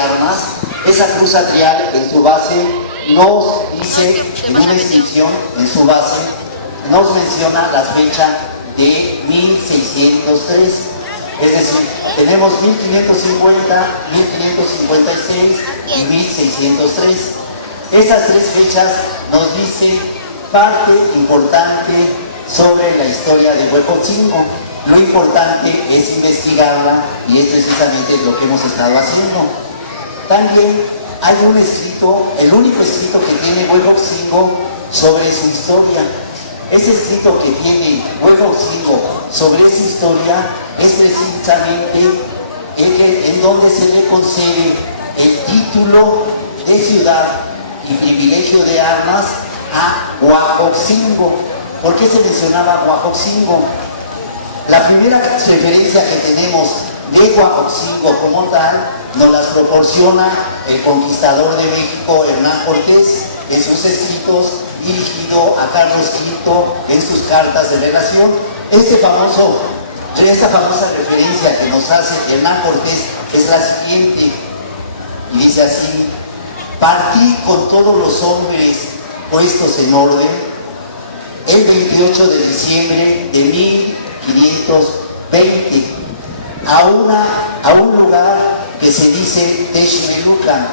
armas. Esa cruz atrial en su base nos dice, en una inscripción en su base, nos menciona la fecha de 1603. Es decir, tenemos 1550, 1556 y 1603. Esas tres fechas nos dicen parte importante sobre la historia de Huejotzingo. Lo importante es investigarla y es precisamente lo que hemos estado haciendo. También hay un escrito, el único escrito que tiene Huejotzingo sobre su historia. Ese escrito que tiene Huejotzingo sobre su historia es precisamente en donde se le concede el título de ciudad y privilegio de armas a Huejotzingo. ¿Por qué se mencionaba Huejotzingo? La primera referencia que tenemos de Huejotzingo como tal nos las proporciona el conquistador de México, Hernán Cortés, en sus escritos dirigido a Carlos V en sus cartas de relación. Esta famosa referencia que nos hace Hernán Cortés es la siguiente, y dice así: partí con todos los hombres puestos en orden el 28 de diciembre de 1520 a un lugar que se dice Texmelucan,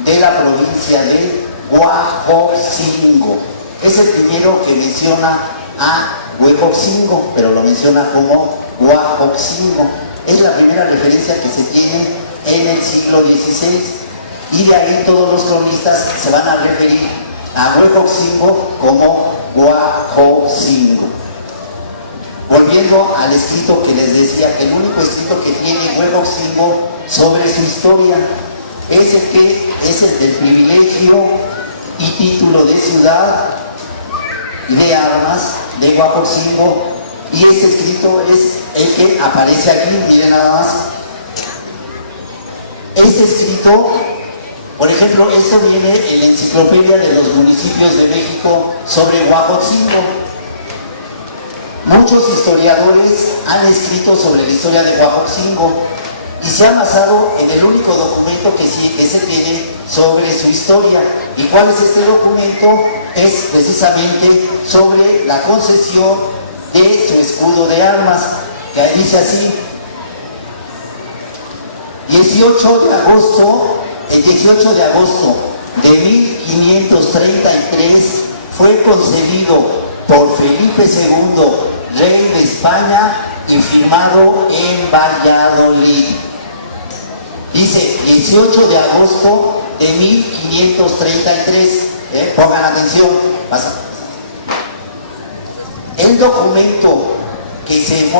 de la provincia de Huejotzingo. Es el primero que menciona a Huejotzingo, pero lo menciona como Huejotzingo. Es la primera referencia que se tiene en el siglo XVI, y de ahí todos los cronistas se van a referir a Huejotzingo como Huejotzingo. Volviendo al escrito que les decía, el único escrito que tiene Huejotzingo sobre su historia es el del privilegio y título de ciudad y de armas de Huejotzingo, y este escrito es el que aparece aquí. Miren nada más. Este escrito, por ejemplo, esto viene en la Enciclopedia de los Municipios de México sobre Huejotzingo. Muchos historiadores han escrito sobre la historia de Huejotzingo y se han basado en el único documento que se tiene sobre su historia. ¿Y cuál es este documento? Es precisamente sobre la concesión de su escudo de armas, que dice así: el 18 de agosto de 1533 fue concedido por Felipe II, rey de España, y firmado en Valladolid. Dice 18 de agosto de 1533. Pongan atención. El documento que se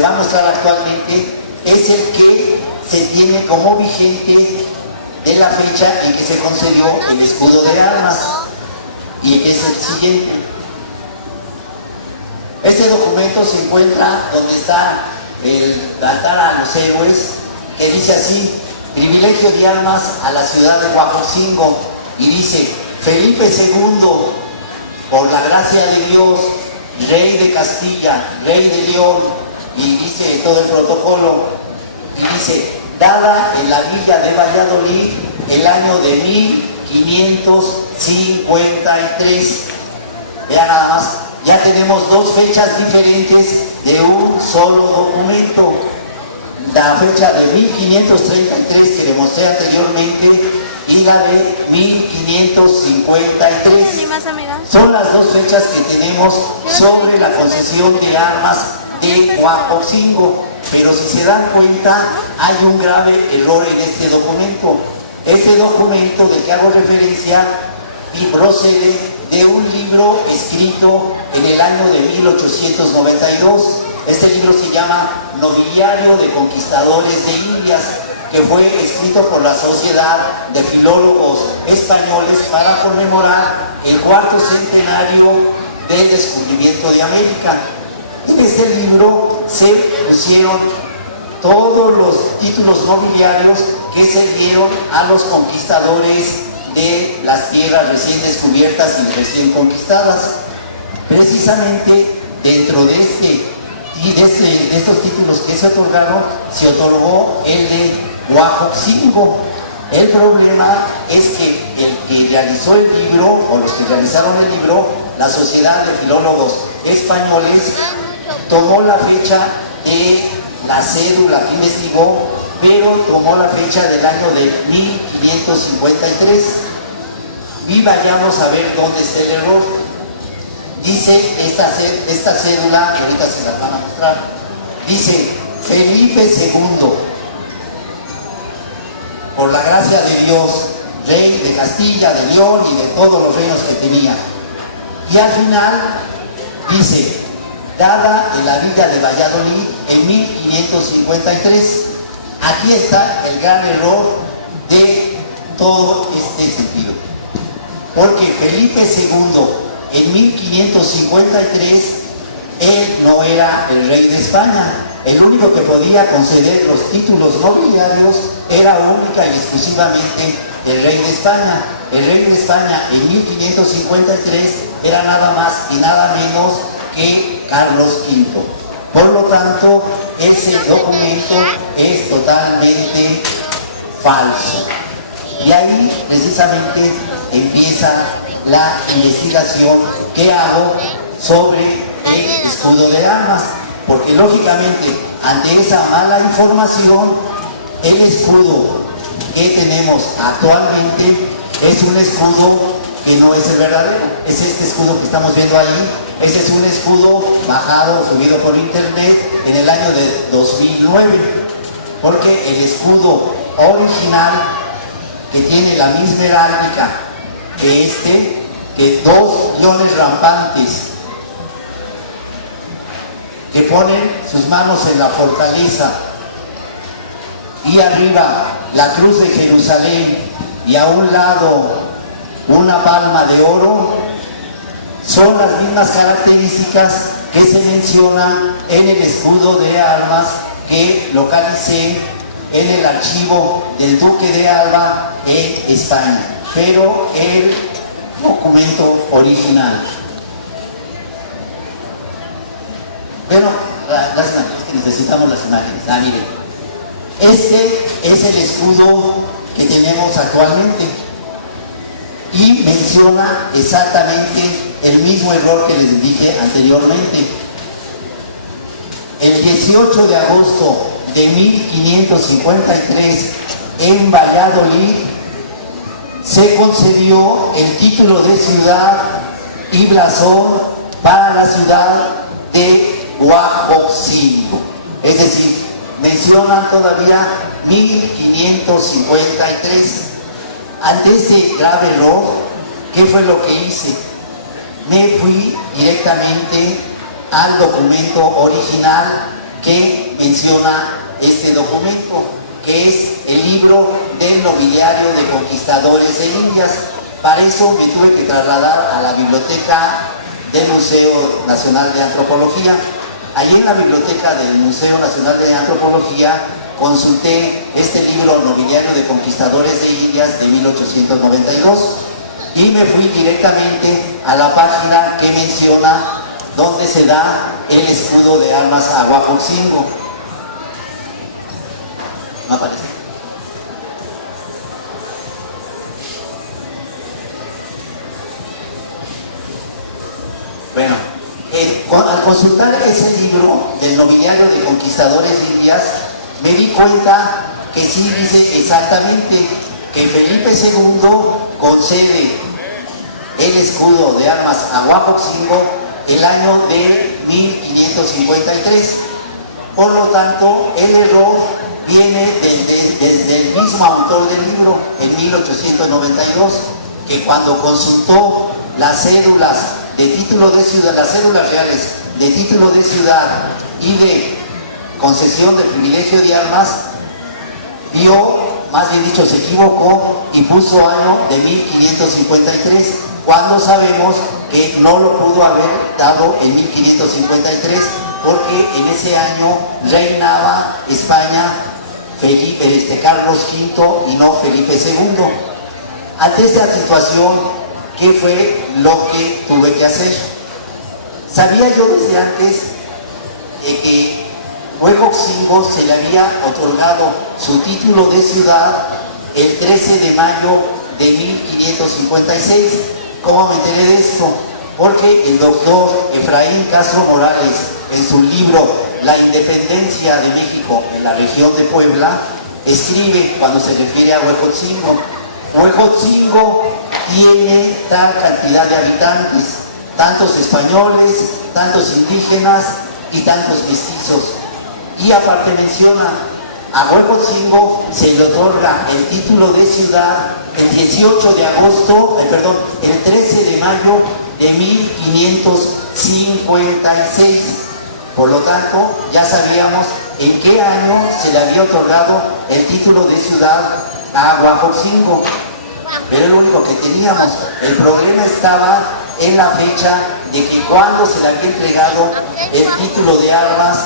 va a mostrar actualmente es el que se tiene como vigente de la fecha en que se concedió el escudo de armas, y que es el siguiente. Este documento se encuentra donde está el altar a los héroes, que dice así: privilegio de armas a la ciudad de Huejotzingo, y dice: Felipe II, por la gracia de Dios, rey de Castilla, rey de León, y dice todo el protocolo, y dice: dada en la villa de Valladolid el año de 1553. Vean nada más, ya tenemos dos fechas diferentes de un solo documento. La fecha de 1533 que le mostré anteriormente y la de 1553. Son las dos fechas que tenemos sobre la concesión de armas de Huejotzingo. Pero si se dan cuenta, hay un grave error en este documento. Este documento del que hago referencia y procede de un libro escrito en el año de 1892. Este libro se llama Nobiliario de Conquistadores de Indias, que fue escrito por la Sociedad de Filólogos Españoles para conmemorar el 4º centenario del descubrimiento de América. En este libro se pusieron todos los títulos nobiliarios que se dieron a los conquistadores de las tierras recién descubiertas y recién conquistadas. Precisamente dentro de estos títulos que se otorgaron, se otorgó el de Huejotzingo. El problema es que el que realizó el libro, o los que realizaron el libro, la Sociedad de Filólogos Españoles, tomó la fecha de la cédula que investigó, pero tomó la fecha del año de 1553. Y vayamos a ver dónde está el error. Dice esta cédula, que ahorita se la van a mostrar, dice Felipe II, por la gracia de Dios, rey de Castilla, de León y de todos los reinos que tenía. Y al final dice, dada en la villa de Valladolid en 1553. Aquí está el gran error de todo este sentido. Porque Felipe II, en 1553, él no era el rey de España. El único que podía conceder los títulos nobiliarios era única y exclusivamente el rey de España. El rey de España en 1553 era nada más y nada menos que Carlos V. Por lo tanto, ese documento es totalmente falso. Y ahí precisamente empieza la investigación que hago sobre el escudo de armas, porque lógicamente ante esa mala información, el escudo que tenemos actualmente es un escudo que no es el verdadero. Es este escudo que estamos viendo ahí. Ese es un escudo bajado, subido por internet en el año de 2009, porque el escudo original, que tiene la misma heráldica que dos leones rampantes que ponen sus manos en la fortaleza, y arriba la cruz de Jerusalén y a un lado una palma de oro, son las mismas características que se mencionan en el escudo de armas que localicé en el archivo del Duque de Alba en España, pero el documento original. Bueno, las imágenes, que necesitamos las imágenes. Miren, este es el escudo que tenemos actualmente y menciona exactamente el mismo error que les dije anteriormente. El 18 de agosto de 1553 en Valladolid se concedió el título de ciudad y blasón para la ciudad de Huajoxingo. Es decir, mencionan todavía 1553. Ante este grave error, ¿qué fue lo que hice? Me fui directamente al documento original que menciona este documento, que es el libro del nobiliario de conquistadores de Indias. Para eso me tuve que trasladar a la biblioteca del Museo Nacional de Antropología. Allí en la biblioteca del Museo Nacional de Antropología consulté este libro nobiliario de conquistadores de Indias de 1892 y me fui directamente a la página que menciona donde se da el escudo de armas a Huajoxingo. No aparece. Bueno, al consultar ese libro del nobiliario de conquistadores de Indias, me di cuenta que sí dice exactamente que Felipe II concede el escudo de armas a Huajoxingo el año de 1553. Por lo tanto, el error viene desde el mismo autor del libro, en 1892, que cuando consultó las cédulas de título de ciudad, las cédulas reales de título de ciudad y de concesión de privilegio de armas, vio, más bien dicho, se equivocó y puso año de 1553, cuando sabemos que no lo pudo haber dado en 1553, porque en ese año reinaba España Carlos V y no Felipe II. Ante esta situación, ¿qué fue lo que tuve que hacer? Sabía yo desde antes que Huajoxingo se le había otorgado su título de ciudad el 3 13 de mayo de 1556. ¿Cómo me enteré de esto? Porque el doctor Efraín Castro Morales, en su libro La Independencia de México en la región de Puebla, escribe cuando se refiere a Huejotzingo: Huejotzingo tiene tal cantidad de habitantes, tantos españoles, tantos indígenas y tantos mestizos. Y aparte menciona, a Huejotzingo se le otorga el título de ciudad el 13 de mayo de 1556. Por lo tanto, ya sabíamos en qué año se le había otorgado el título de ciudad a Huejotzingo. Pero es lo único que teníamos. El problema estaba en la fecha de que cuando se le había entregado el título de armas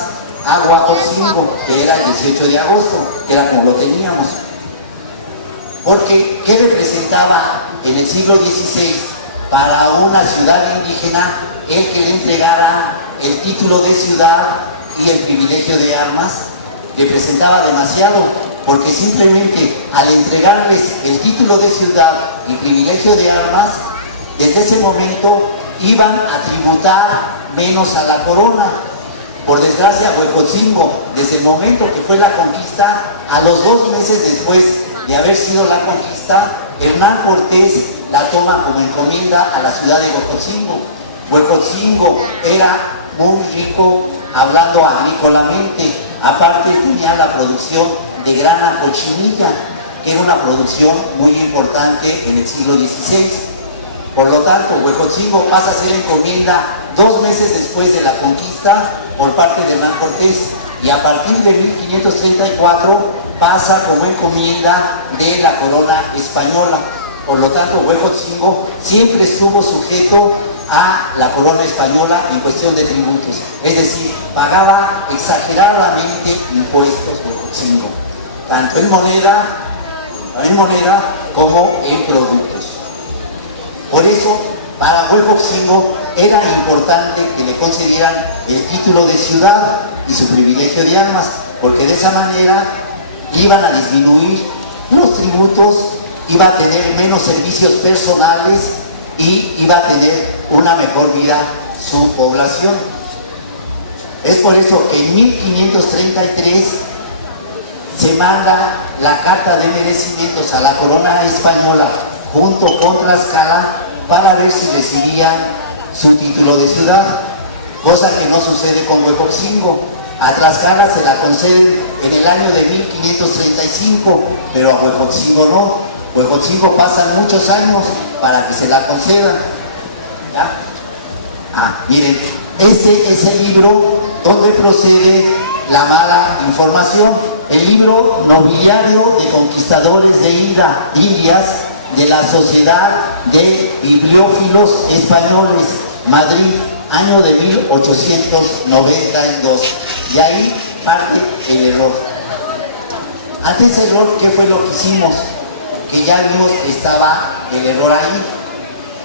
a Huejotzingo, que era el 18 de agosto, que era como lo teníamos. Porque, ¿qué representaba en el siglo XVI para una ciudad indígena el que le entregara el título de ciudad y el privilegio de armas? Representaba demasiado, porque simplemente al entregarles el título de ciudad y privilegio de armas, desde ese momento iban a tributar menos a la corona. Por desgracia, Huejotzingo, desde el momento que fue la conquista, a los 2 meses después de haber sido la conquista, Hernán Cortés la toma como encomienda a la ciudad de Huejotzingo. Huejotzingo era muy rico hablando agrícolamente, aparte tenía la producción de grana cochinilla, que era una producción muy importante en el siglo XVI. Por lo tanto, Huejotzingo pasa a ser encomienda 2 meses después de la conquista por parte de Hernán Cortés, y a partir de 1534 pasa como encomienda de la corona española. Por lo tanto, Huejotzingo siempre estuvo sujeto a la corona española en cuestión de tributos, es decir, pagaba exageradamente impuestos Huejotzingo, tanto en moneda como en productos. Por eso, para Huejotzingo era importante que le concedieran el título de ciudad y su privilegio de armas, porque de esa manera iban a disminuir los tributos, iba a tener menos servicios personales y iba a tener una mejor vida su población. Es por eso que en 1533 se manda la carta de merecimientos a la corona española junto con Tlaxcala para ver si recibían su título de ciudad, cosa que no sucede con Huejotzingo. A Tlaxcala se la conceden en el año de 1535, pero a Huejotzingo no. Huejotzingo pasan muchos años para que se la concedan. ¿Ya? Miren, este es el libro donde procede la mala información. El libro Nobiliario de Conquistadores de Indias de la Sociedad de Bibliófilos Españoles, Madrid, año de 1892. Y ahí parte el error. Ante ese error, ¿qué fue lo que hicimos? Que ya vimos que estaba el error ahí.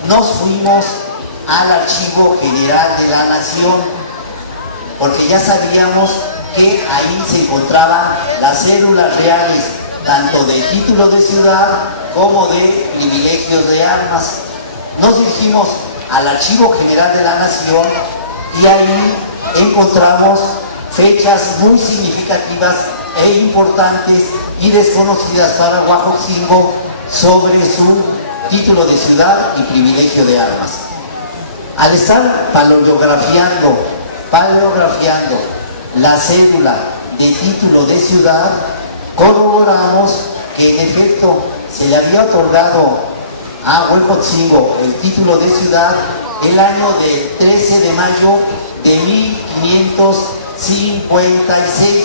Nos fuimos al Archivo General de la Nación, porque ya sabíamos que ahí se encontraban las cédulas reales, tanto de título de ciudad como de privilegios de armas. Nos dirigimos al Archivo General de la Nación y ahí encontramos fechas muy significativas e importantes y desconocidas para Huejotzingo sobre su título de ciudad y privilegio de armas. Al estar paleografiando la cédula de título de ciudad, corroboramos que en efecto se le había otorgado a Huejotzingo el título de ciudad el año del 13 de mayo de 1556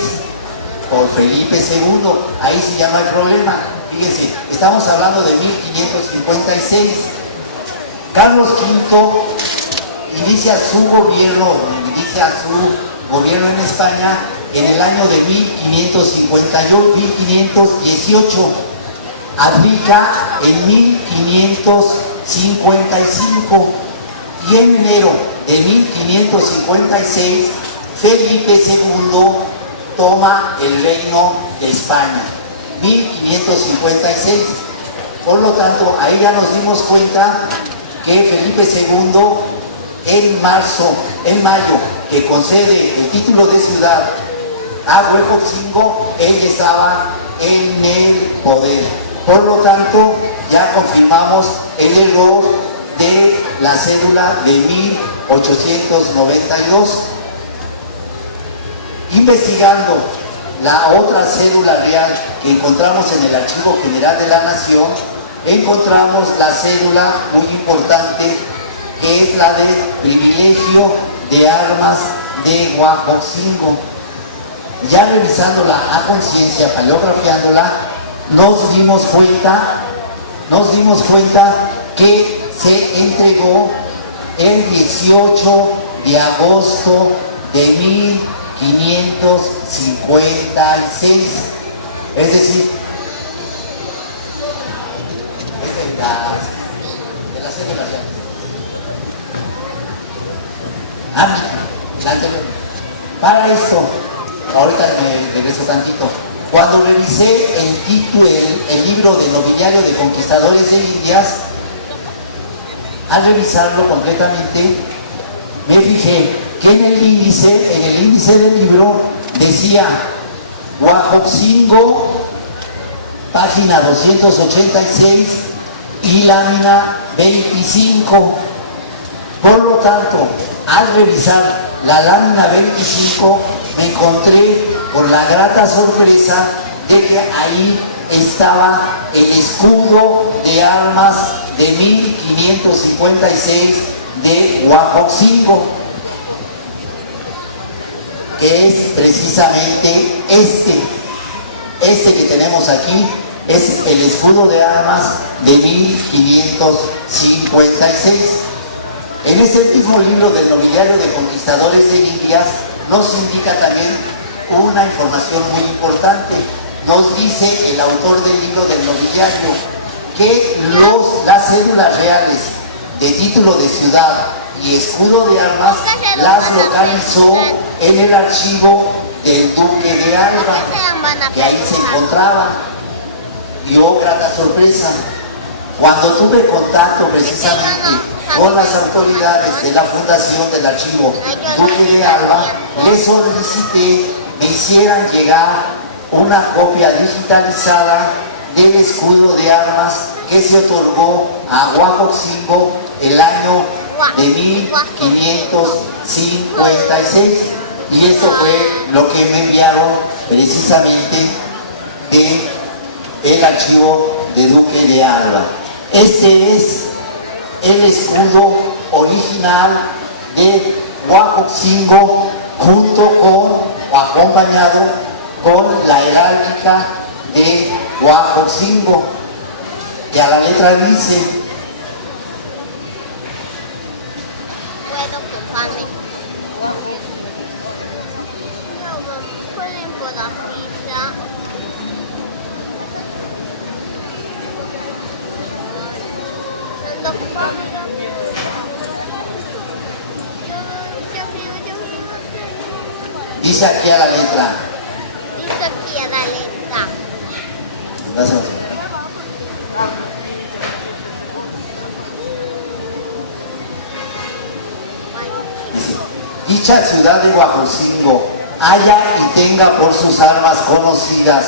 por Felipe II. Ahí sí ya no hay problema. Fíjense, estamos hablando de 1556. Carlos V inicia su gobierno en España en el año de 1518. Abdica en 1555 y en enero de 1556 Felipe II toma el reino de España. 1556. Por lo tanto, ahí ya nos dimos cuenta que Felipe II, en mayo, que concede el título de ciudad a Huejotzingo, él estaba en el poder. Por lo tanto, ya confirmamos el error de la cédula de 1892. Investigando la otra cédula real que encontramos en el Archivo General de la Nación, encontramos la cédula muy importante, que es la de privilegio de armas de Huejotzingo. Ya revisándola a conciencia, paleografiándola, nos dimos cuenta que se entregó el 18 de agosto de 1556. Es decir, es de la cédula real. Para esto, ahorita me regreso tantito. Cuando revisé el libro del Nobiliario de Conquistadores de Indias, al revisarlo completamente, me fijé que en el índice del libro decía Huejotzingo, página 286 y lámina 25. Por lo tanto, al revisar la lámina 25, me encontré con la grata sorpresa de que ahí estaba el escudo de armas de 1556 de Huejotzingo, que es precisamente este que tenemos aquí, es el escudo de armas de 1556. En ese mismo libro del Nobiliario de Conquistadores de Indias nos indica también una información muy importante. Nos dice el autor del libro del Nobiliario que las cédulas reales de título de ciudad y escudo de armas las localizó en el archivo del Duque de Alba, que ahí se encontraba. Y oh, grata sorpresa, cuando tuve contacto precisamente con las autoridades de la fundación del archivo Duque de Alba, les solicité me hicieran llegar una copia digitalizada del escudo de armas que se otorgó a Huejotzingo el año de 1556. Y esto fue lo que me enviaron precisamente del archivo de Duque de Alba. Este es el escudo original de Huejotzingo, junto con o acompañado con la heráldica de Huejotzingo, que a la letra dice: dice aquí a la letra. Dice aquí a la letra. Gracias. Dice: dicha ciudad de Huejotzingo haya y tenga por sus armas conocidas,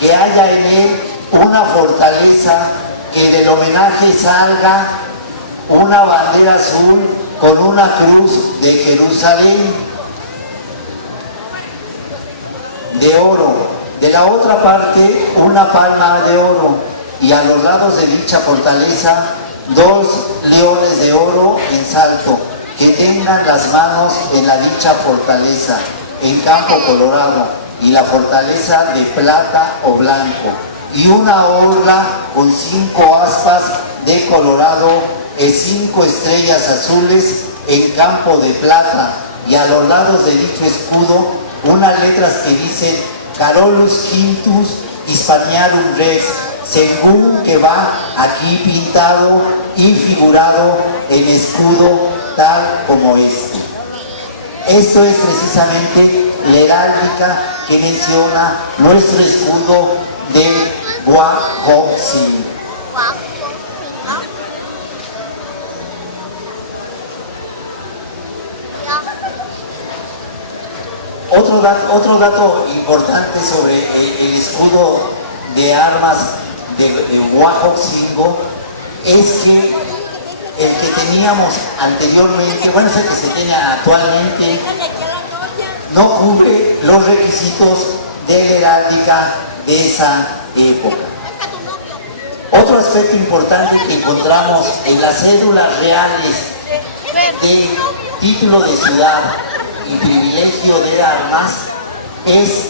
que haya en él una fortaleza, que del homenaje salga una bandera azul con una cruz de Jerusalén de oro, de la otra parte una palma de oro, y a los lados de dicha fortaleza 2 leones de oro en salto, que tengan las manos en la dicha fortaleza, en campo colorado, y la fortaleza de plata o blanco, y una orla con 5 aspas de colorado y 5 estrellas azules en campo de plata, y a los lados de dicho escudo unas letras que dicen Carolus Quintus Hispaniarum Rex, según que va aquí pintado y figurado en escudo tal como este. Esto es precisamente la heráldica que menciona nuestro escudo de Huajoxingo. Otro dato importante sobre el escudo de armas de Huajoxingo es que el que teníamos anteriormente, bueno, es el que se tiene actualmente, no cubre los requisitos de la heráldica de esa época. Otro aspecto importante que encontramos en las cédulas reales de título de ciudad y privilegio de armas es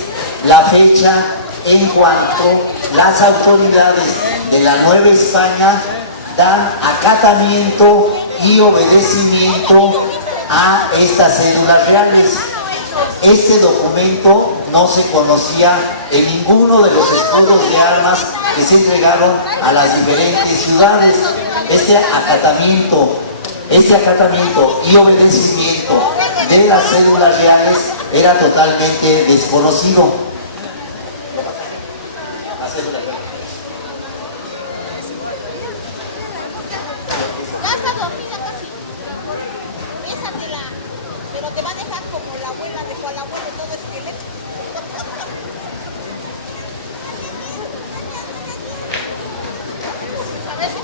la fecha en cuanto las autoridades de la Nueva España dan acatamiento y obedecimiento a estas cédulas reales. Este documento no se conocía en ninguno de los escudos de armas que se entregaron a las diferentes ciudades. Este acatamiento y obedecimiento de las cédulas reales era totalmente desconocido. Pero te va a dejar como la abuela dejó a la abuela todo esqueleto.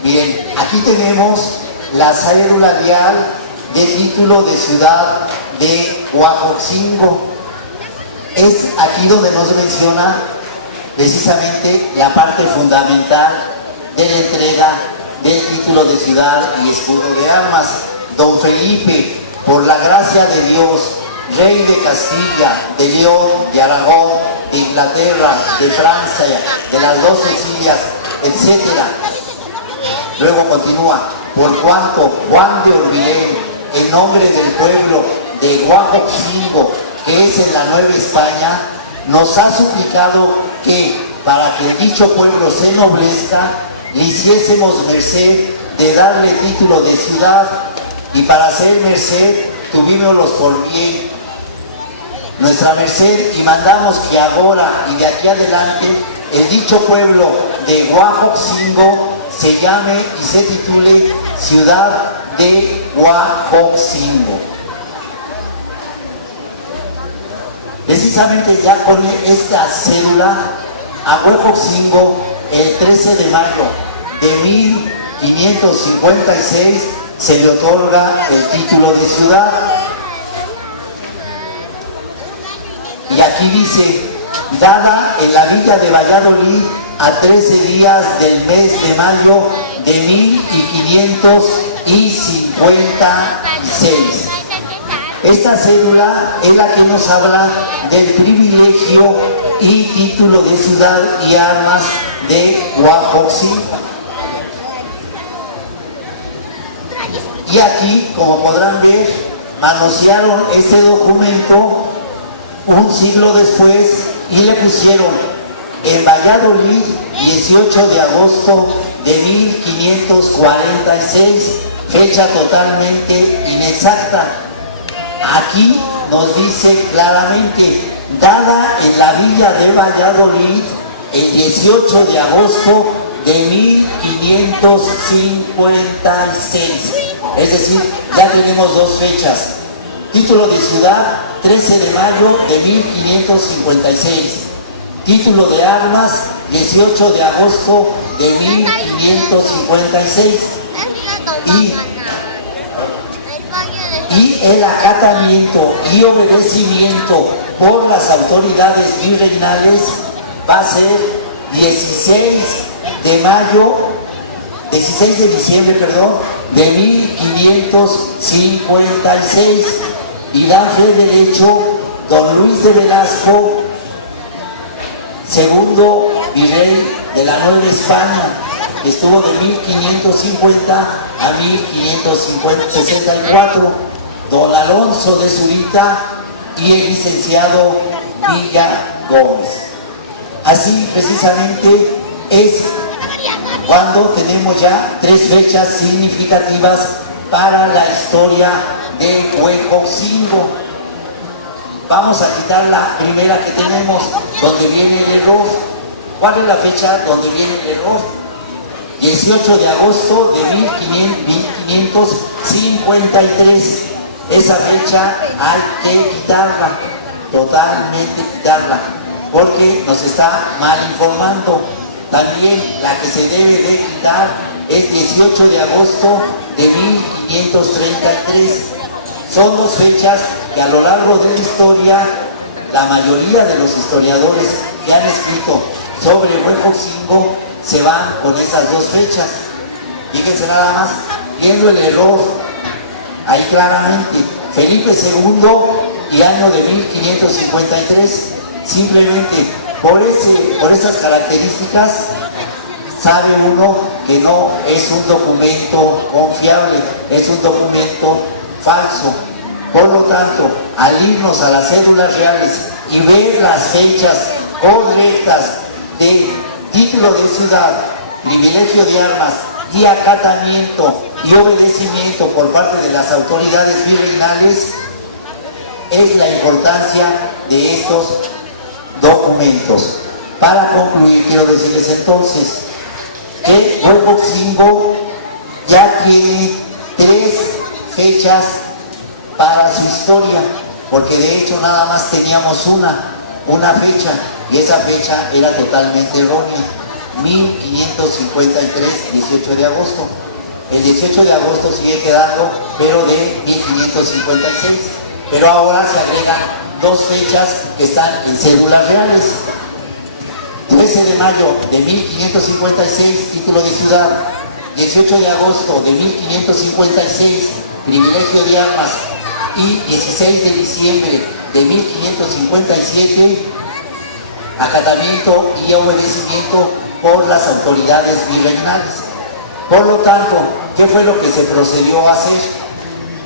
Bien, aquí tenemos la cédula vial de título de ciudad de Huajoxingo. Es aquí donde nos menciona precisamente la parte fundamental de la entrega del título de ciudad y escudo de armas. Don Felipe, por la gracia de Dios, rey de Castilla, de León, de Aragón, de Inglaterra, de Francia, de las dos Sicilias, etc. Luego continúa, por cuanto Juan de Orbilén, en nombre del pueblo de Huajoxingo, que es en la Nueva España, nos ha suplicado que, para que dicho pueblo se noblezca, le hiciésemos merced de darle título de ciudad, y para hacer merced tuvímoslos por bien nuestra merced, y mandamos que ahora y de aquí adelante el dicho pueblo de Huajoxingo se llame y se titule Ciudad de Huajoxingo. Precisamente ya con esta cédula a Huajoxingo, el 13 de mayo de 1556 se le otorga el título de ciudad. Y aquí dice, dada en la villa de Valladolid a 13 días del mes de mayo de 1556. Esta cédula es la que nos habla del privilegio y título de ciudad y armas de Huajoxingo. Y aquí, como podrán ver, manosearon este documento un siglo después y le pusieron en Valladolid 18 de agosto de 1546, fecha totalmente inexacta. Aquí nos dice claramente, dada en la villa de Valladolid el 18 de agosto de 1556. Es decir, ya tenemos dos fechas. Título de ciudad, 13 de mayo de 1556. Título de armas, 18 de agosto de 1556. Y el acatamiento y obedecimiento por las autoridades virreinales va a ser 16 de diciembre, de 1556, y da fe del hecho don Luis de Velasco, segundo virrey de la Nueva España, que estuvo de 1550 a 1564, don Alonso de Zurita y el licenciado Villa Gómez. Así precisamente es cuando tenemos ya tres fechas significativas para la historia de Huajoxingo. Vamos a quitar la primera que tenemos, donde viene el error. ¿Cuál es la fecha donde viene el error? 18 de agosto de 1553. Esa fecha hay que quitarla, totalmente quitarla, porque nos está mal informando. También la que se debe de quitar es 18 de agosto de 1533. Son dos fechas que a lo largo de la historia, la mayoría de los historiadores que han escrito sobre Huejotzingo se van con esas dos fechas. Fíjense nada más, viendo el error ahí claramente, Felipe II y año de 1553, simplemente por esas características sabe uno que no es un documento confiable, es un documento falso. Por lo tanto, al irnos a las cédulas reales y ver las fechas correctas de título de ciudad, privilegio de armas y acatamiento y obedecimiento por parte de las autoridades virreinales, es la importancia de estos documentos. Para concluir, quiero decirles entonces que Huejotzingo ya tiene 3 fechas para su historia, porque de hecho nada más teníamos una fecha, y esa fecha era totalmente errónea, 1553, 18 de agosto. El 18 de agosto sigue quedando, pero de 1556. Pero ahora se agregan 2 fechas que están en cédulas reales. 13 de mayo de 1556, título de ciudad. 18 de agosto de 1556, privilegio de armas. Y 16 de diciembre de 1557, acatamiento y obedecimiento por las autoridades virreinales. Por lo tanto, ¿qué fue lo que se procedió a hacer?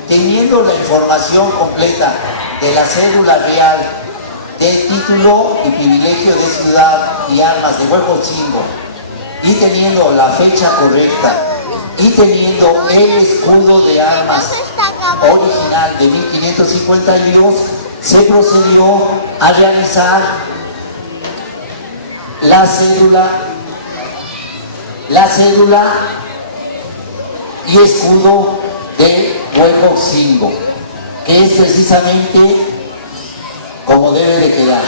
Teniendo la información completa de la cédula real, del título y privilegio de ciudad y armas de Huejotzingo, y teniendo la fecha correcta, y teniendo el escudo de armas original de 1552, se procedió a realizar la cédula y escudo de Huejotzingo, que es precisamente como debe de quedar.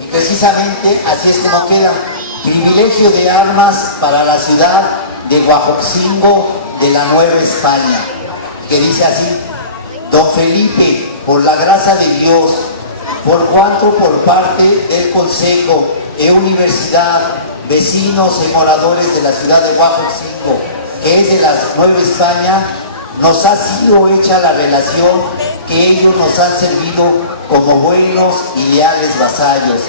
Y precisamente así es como queda. Privilegio de armas para la ciudad de Huejotzingo de la Nueva España, que dice así: Don Felipe, por la gracia de Dios, por cuanto por parte del Consejo e Universidad, vecinos y moradores de la ciudad de Huejotzingo, que es de la Nueva España, nos ha sido hecha la relación que ellos nos han servido como buenos y leales vasallos.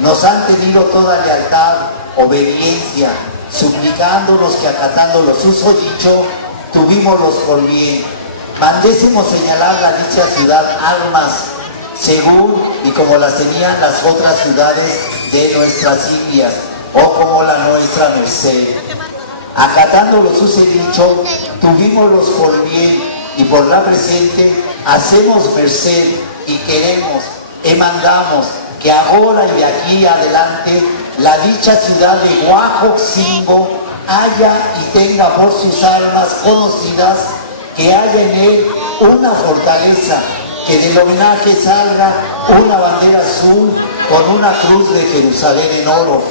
Nos han tenido toda lealtad, obediencia, suplicándonos que acatando lo susodicho, tuvímoslos por bien. Mandésemos señalar la dicha ciudad armas, según y como las tenían las otras ciudades de nuestras Indias, o como la nuestra merced. Acatando lo susodicho, tuvímoslos por bien, y por la presente hacemos merced y queremos y mandamos que ahora y de aquí adelante la dicha ciudad de Huejotzingo haya y tenga por sus armas conocidas que haya en él una fortaleza, que del homenaje salga una bandera azul con una cruz de Jerusalén en oro,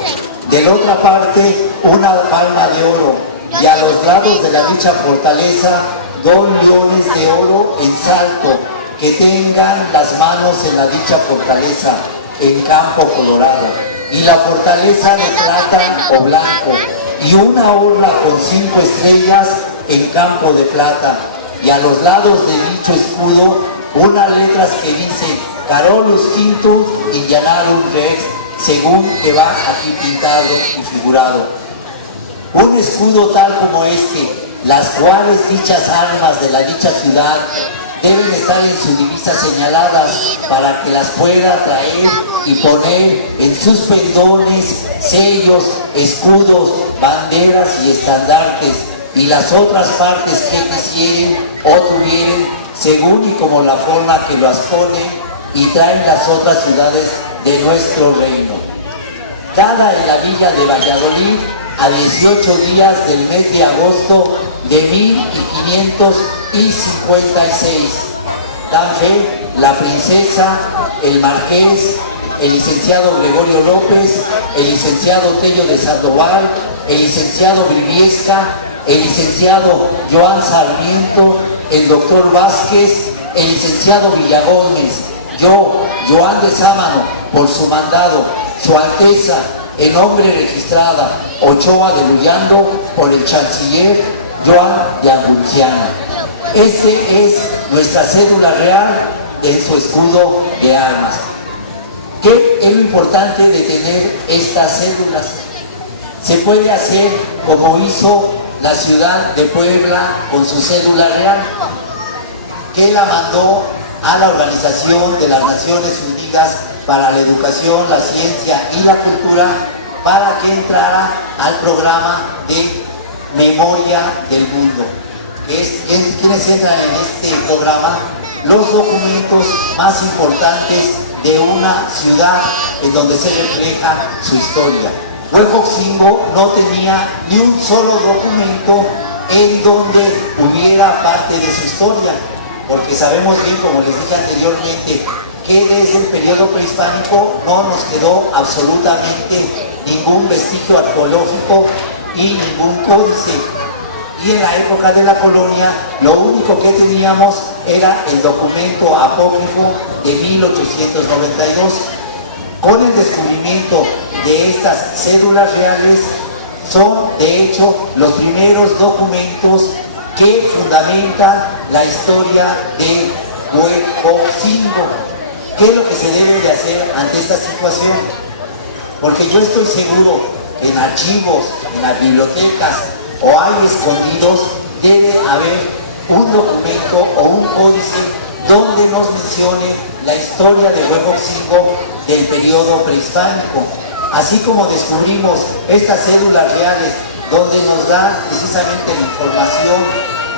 de la otra parte una palma de oro, y a los lados de la dicha fortaleza 2 leones de oro en salto, que tengan las manos en la dicha fortaleza en campo colorado, y la fortaleza de plata o blanco, y una orla con 5 estrellas en campo de plata, y a los lados de dicho escudo unas letras que dicen Carolus Quintus Indianarum Rex, según que va aquí pintado y figurado. Un escudo tal como este, las cuales dichas armas de la dicha ciudad deben estar en sus divisas señaladas para que las pueda traer y poner en sus pendones, sellos, escudos, banderas y estandartes, y las otras partes que quisieren o tuvieren según y como la forma que las ponen y traen las otras ciudades de nuestro reino. Dada en la villa de Valladolid a 18 días del mes de agosto de 1556. Dan fe la princesa, el marqués, el licenciado Gregorio López, el licenciado Tello de Sandoval, el licenciado Briviesca, el licenciado Joan Sarmiento, el doctor Vázquez, el licenciado Villagómez, yo, Joan de Sámano, por su mandado, Su Alteza, en nombre registrada Ochoa de Luyando, por el chanciller Joan de Angunciana. Este es nuestra cédula real en su escudo de armas. ¿Qué es lo importante de tener estas cédulas? Se puede hacer como hizo la ciudad de Puebla con su cédula real, que la mandó a la Organización de las Naciones Unidas para la Educación, la Ciencia y la Cultura, para que entrara al programa de Memoria del Mundo. ¿Quiénes entran en este programa? Los documentos más importantes de una ciudad en donde se refleja su historia. Huejotzingo no tenía ni un solo documento en donde hubiera parte de su historia, porque sabemos bien, como les dije anteriormente, que desde el periodo prehispánico no nos quedó absolutamente ningún vestigio arqueológico y ningún códice. Y en la época de la colonia, lo único que teníamos era el documento apócrifo de 1892. Con el descubrimiento de estas cédulas reales, son de hecho los primeros documentos que fundamentan la historia de Huejotzingo. ¿Qué es lo que se debe de hacer ante esta situación? Porque yo estoy seguro que en archivos, en las bibliotecas o hay escondidos, debe haber un documento o un códice donde nos mencione la historia de Huejotzingo del periodo prehispánico. Así como descubrimos estas cédulas reales donde nos dan precisamente la información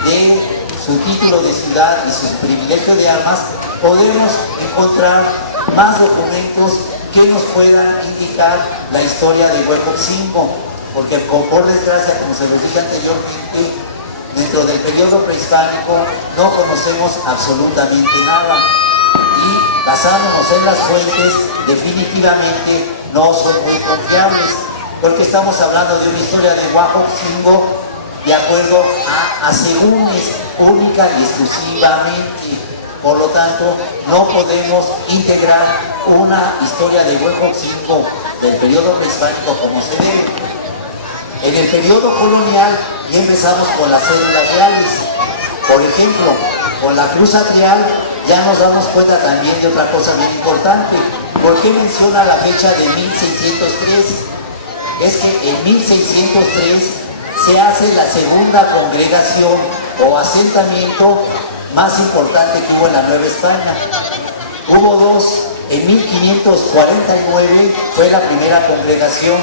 de su título de ciudad y su privilegio de armas, podemos encontrar más documentos que nos puedan indicar la historia de Huejotzingo, porque por desgracia, como se los dije anteriormente, dentro del periodo prehispánico no conocemos absolutamente nada, y basándonos en las fuentes definitivamente no son muy confiables, porque estamos hablando de una historia de Huejotzingo de acuerdo a asegúnes única y exclusivamente. Por lo tanto, no podemos integrar una historia de Huejotzingo del periodo prehispánico como se debe. En el periodo colonial ya empezamos con las cédulas reales. Por ejemplo, con la cruz atrial ya nos damos cuenta también de otra cosa bien importante. ¿Por qué menciona la fecha de 1603? Es que en 1603 se hace la segunda congregación o asentamiento más importante que hubo en la Nueva España. Hubo dos. En 1549 fue la primera congregación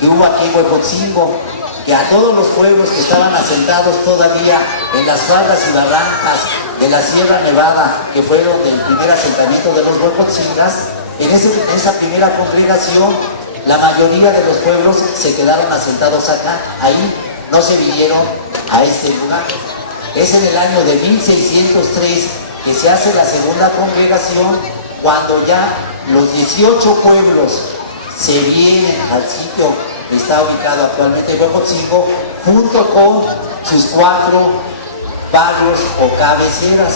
que hubo aquí en Huejotzingo, que a todos los pueblos que estaban asentados todavía en las faldas y barrancas de la Sierra Nevada, que fueron del primer asentamiento de los huejotzingas, en esa primera congregación, la mayoría de los pueblos se quedaron asentados acá, ahí, no se vinieron a este lugar. Es en el año de 1603 que se hace la segunda congregación, cuando ya los 18 pueblos se vienen al sitio que está ubicado actualmente en Huejotzingo, junto con sus 4 barrios o cabeceras.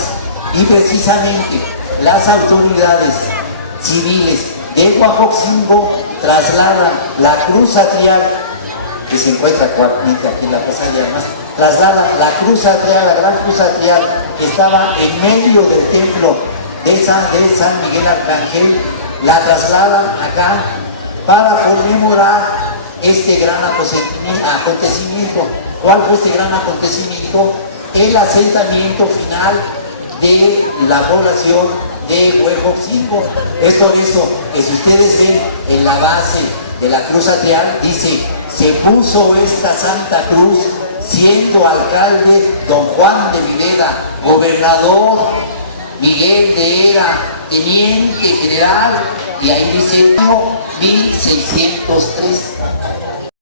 Y precisamente las autoridades civiles de Huejotzingo trasladan la cruz atrial, que se encuentra actualmente aquí en la Plaza de Armas, trasladan la cruz atrial, la gran cruz atrial que estaba en medio del templo de San Miguel Arcángel, la trasladan acá para conmemorar este gran acontecimiento. ¿Cuál fue este gran acontecimiento? El asentamiento final de la población de Huejotzingo. Es por eso que si ustedes ven en la base de la cruz atrial, dice: se puso esta Santa Cruz siendo alcalde don Juan de Viveda, gobernador Miguel de Hera, teniente general, y ahí dice 1603.